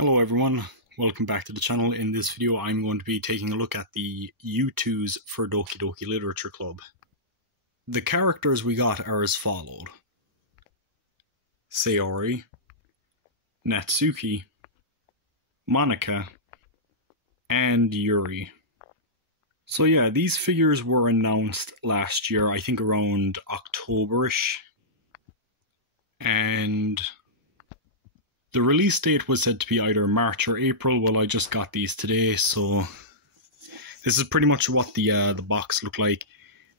Hello everyone, welcome back to the channel. In this video I'm going to be taking a look at the Youtooz for Doki Doki Literature Club. The characters we got are as followed: Sayori, Natsuki, Monika, and Yuri. So yeah, these figures were announced last year, I think around Octoberish, and the release date was said to be either March or April. Well, I just got these today, so this is pretty much what the box looked like.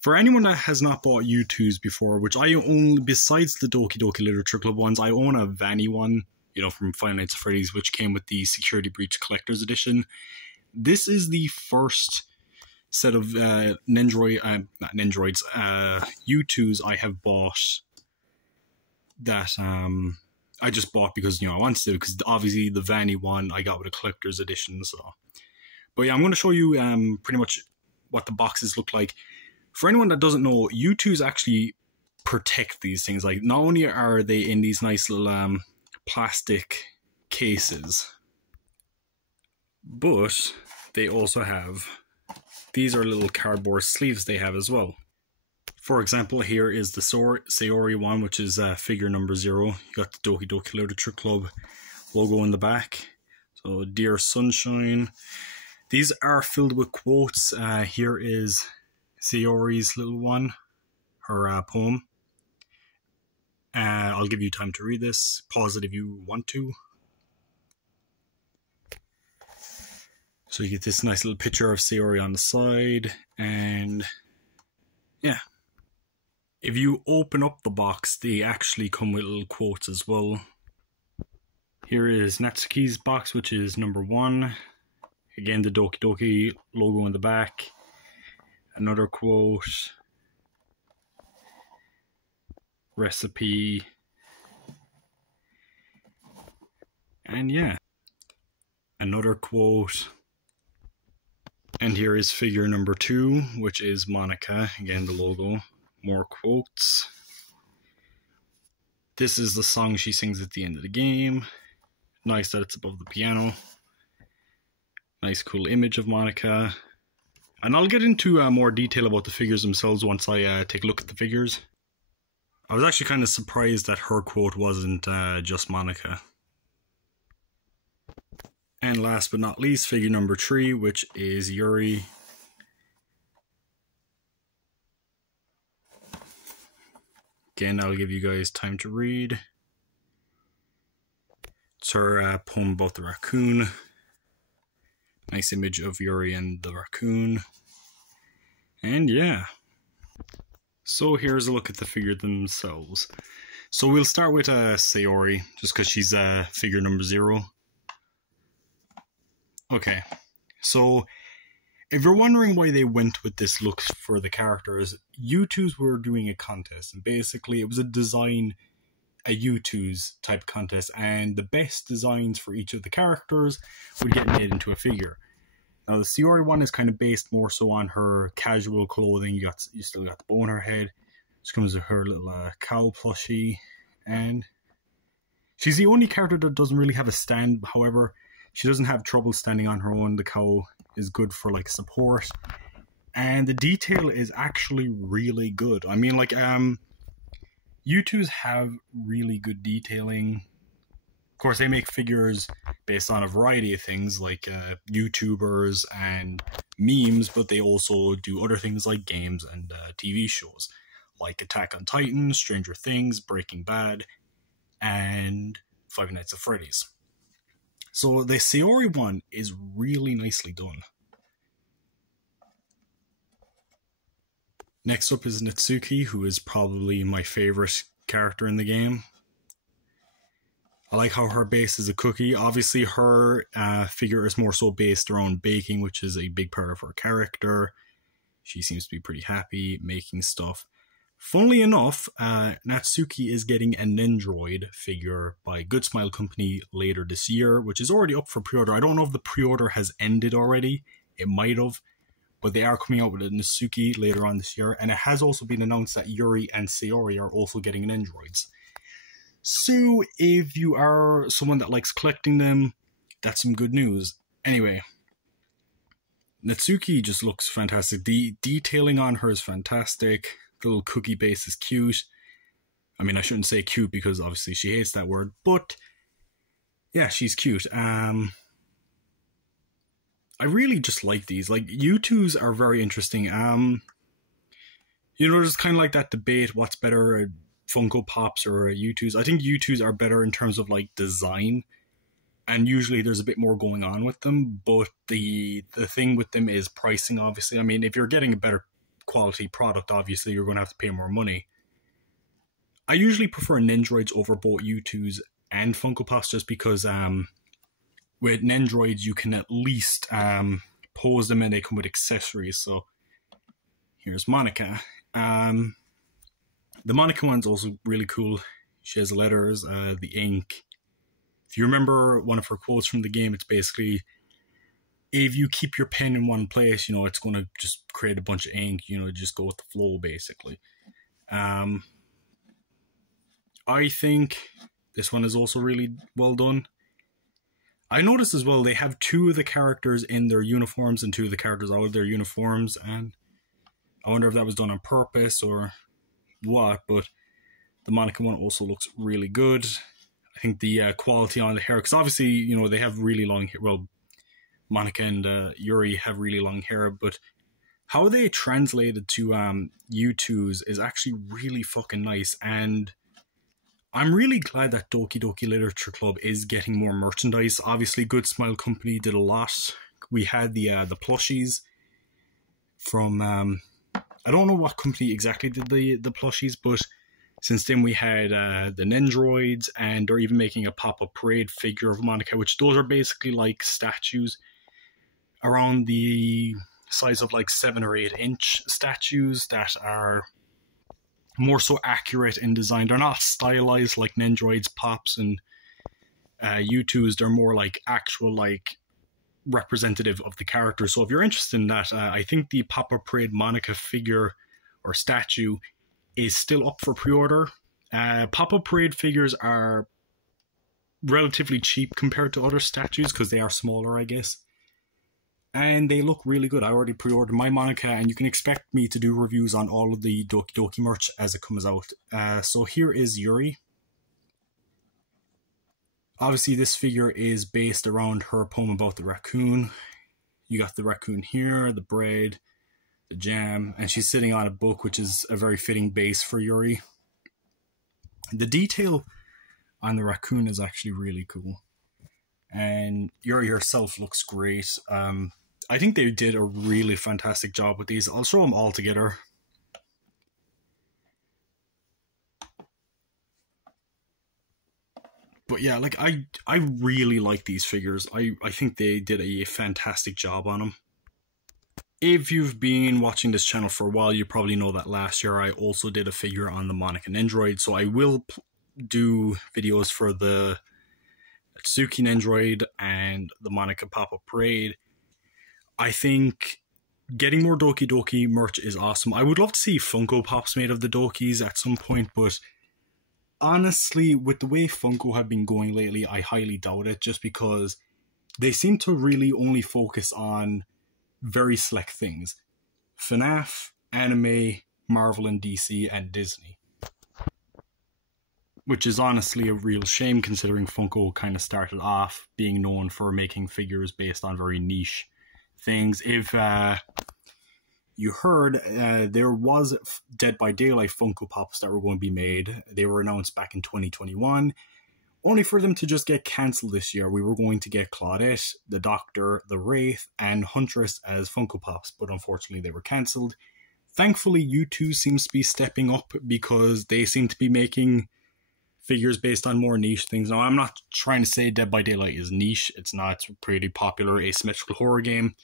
For anyone that has not bought Youtooz before, which I own, besides the Doki Doki Literature Club ones, I own a Vanny one, you know, from Five Nights at Freddy's, which came with the Security Breach Collector's Edition. This is the first set of Youtooz I have bought that I just bought because, you know, I wanted to, because obviously the Vanny one I got with a collector's edition. So, but yeah, I'm going to show you pretty much what the boxes look like. For anyone that doesn't know, Youtooz actually protect these things. Like, not only are they in these nice little plastic cases, but they also have, these are little cardboard sleeves they have as well. For example, here is the Sayori one, which is figure number 0. You got the Doki Doki Literature Club logo in the back. So, Dear Sunshine. These are filled with quotes. Here is Sayori's little one, her poem. I'll give you time to read this. Pause it if you want to. So you get this nice little picture of Sayori on the side, and yeah. If you open up the box, they actually come with little quotes as well. Here is Natsuki's box, which is number 1. Again, the Doki Doki logo in the back. Another quote. Recipe. And yeah. Another quote. And here is figure number 2, which is Monika. Again, the logo. More quotes. This is the song she sings at the end of the game. Nice that it's above the piano. Nice cool image of Monika. And I'll get into more detail about the figures themselves once I take a look at the figures. I was actually kind of surprised that her quote wasn't just Monika. And last but not least, figure number 3, which is Yuri. Again, I'll give you guys time to read. It's her poem about the raccoon. Nice image of Yuri and the raccoon. And yeah. So here's a look at the figure themselves. So we'll start with Sayori, just because she's figure number 0. Okay, so if you're wondering why they went with this look for the characters, Youtooz were doing a contest, and basically it was a Youtooz type contest, and the best designs for each of the characters would get made into a figure. Now the Sayori one is kind of based more so on her casual clothing. You still got the bow on her head. She comes with her little cow plushie, and she's the only character that doesn't really have a stand. However, she doesn't have trouble standing on her own. The cow is good for like support, and the detail is actually really good. I mean, like Youtooz have really good detailing. Of course, they make figures based on a variety of things like YouTubers and memes, but they also do other things like games and TV shows like Attack on Titan, Stranger Things, Breaking Bad, and Five Nights at Freddy's. So the Sayori one is really nicely done. Next up is Natsuki, who is probably my favorite character in the game. I like how her base is a cookie. Obviously her figure is more so based around baking, which is a big part of her character. She seems to be pretty happy making stuff. Funnily enough, Natsuki is getting a Nendroid figure by Good Smile Company later this year, which is already up for pre-order. I don't know if the pre-order has ended already. It might have, but they are coming out with a Natsuki later on this year, and it has also been announced that Yuri and Sayori are also getting Nendroids. So if you are someone that likes collecting them, that's some good news. Anyway, Natsuki just looks fantastic. The detailing on her is fantastic. The little cookie base is cute. I mean, I shouldn't say cute because obviously she hates that word, but yeah, she's cute. I really just like these. Like, Youtooz are very interesting. You know, there's kind of like that debate, what's better, Funko Pops or Youtooz? I think Youtooz are better in terms of like design, and usually there's a bit more going on with them, but the thing with them is pricing, obviously. I mean, if you're getting a better quality product, obviously you're going to have to pay more money. I usually prefer Nendroids over both Youtooz and Funko Pops, just because with Nendroids you can at least pose them and they come with accessories. So here's Monica. The Monica one's also really cool. She has letters, the ink. If you remember one of her quotes from the game, it's basically, if you keep your pen in one place, you know, it's going to just create a bunch of ink, you know, just go with the flow, basically. I think this one is also really well done. I noticed as well, they have two of the characters in their uniforms and two of the characters out of their uniforms, and I wonder if that was done on purpose or what, but the Monica one also looks really good. I think the quality on the hair, because obviously, you know, they have really long hair. Well, Monica and Yuri have really long hair, but how they translated to Youtooz is actually really fucking nice, and I'm really glad that Doki Doki Literature Club is getting more merchandise. Obviously, Good Smile Company did a lot. We had the plushies from I don't know what company exactly did the plushies, but since then we had the Nendroids, and they're even making a pop-up parade figure of Monica, which those are basically like statues around the size of like 7 or 8 inch statues that are more so accurate in design. They're not stylized like Nendroids, Pops, and Youtooz. They're more like actual, like, representative of the character. So if you're interested in that, I think the Pop-Up Parade Monica figure or statue is still up for pre-order. Pop-Up Parade figures are relatively cheap compared to other statues because they are smaller, I guess. And they look really good. I already pre-ordered my Monica, and you can expect me to do reviews on all of the Doki Doki merch as it comes out. So here is Yuri. Obviously, this figure is based around her poem about the raccoon. You got the raccoon here, the bread, the jam, and she's sitting on a book, which is a very fitting base for Yuri. The detail on the raccoon is actually really cool. And Yuri herself looks great. I think they did a really fantastic job with these. I'll show them all together. But yeah, like, I really like these figures. I think they did a fantastic job on them. If you've been watching this channel for a while, you probably know that last year I also did a figure on the Monica Nendroid. So I will do videos for the Natsuki Nendroid and the Monica Pop-Up Parade. I think getting more Doki Doki merch is awesome. I would love to see Funko Pops made of the Dokis at some point, but honestly, with the way Funko have been going lately, I highly doubt it, just because they seem to really only focus on very select things. FNAF, anime, Marvel and DC, and Disney. Which is honestly a real shame, considering Funko kind of started off being known for making figures based on very niche things. If you heard, there was Dead by Daylight Funko Pops that were going to be made. They were announced back in 2021, only for them to just get cancelled this year. We were going to get Claudette, the Doctor, the Wraith, and Huntress as Funko Pops, but unfortunately they were cancelled. Thankfully, Youtooz seems to be stepping up, because they seem to be making figures based on more niche things. Now, I'm not trying to say Dead by Daylight is niche. It's not. It's a pretty popular asymmetrical horror game.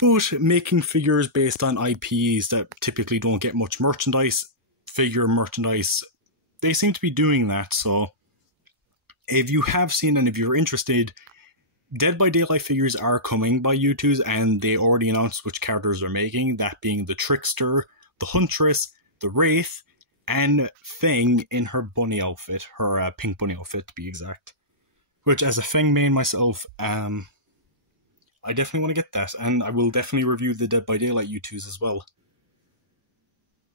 But making figures based on IPs that typically don't get much merchandise, figure merchandise, they seem to be doing that. So if you have seen and if you're interested, Dead by Daylight figures are coming by Youtooz, and they already announced which characters they're making, that being the Trickster, the Huntress, the Wraith, and Thing in her bunny outfit, her pink bunny outfit to be exact. which as a Feng main myself, I definitely want to get that, and I will definitely review the Dead by Daylight Youtooz as well.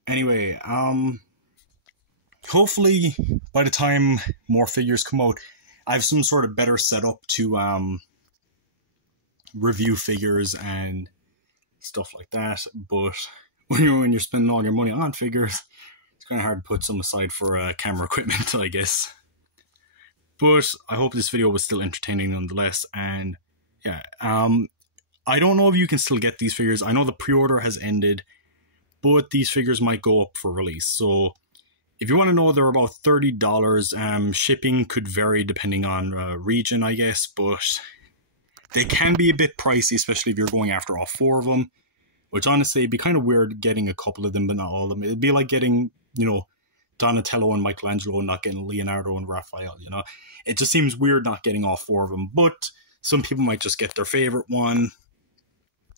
Anyway, hopefully by the time more figures come out, I have some sort of better setup to review figures and stuff like that. But when you're spending all your money on figures, it's kind of hard to put some aside for camera equipment, I guess. But I hope this video was still entertaining nonetheless. And yeah, I don't know if you can still get these figures. I know the pre-order has ended, but these figures might go up for release. So if you want to know, they're about $30. Shipping could vary depending on region, I guess, but they can be a bit pricey, especially if you're going after all 4 of them, which honestly, it'd be kind of weird getting a couple of them, but not all of them. It'd be like getting, you know, Donatello and Michelangelo and not getting Leonardo and Raphael, you know? It just seems weird not getting all 4 of them, but some people might just get their favorite one,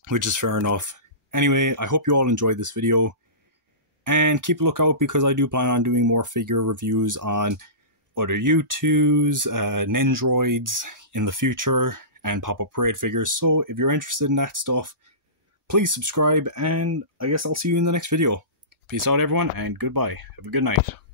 which is fair enough. Anyway, I hope you all enjoyed this video, and keep a lookout because I do plan on doing more figure reviews on other Youtooz, Nendroids in the future, and pop-up parade figures. So if you're interested in that stuff, please subscribe, and I guess I'll see you in the next video. Peace out, everyone, and goodbye. Have a good night.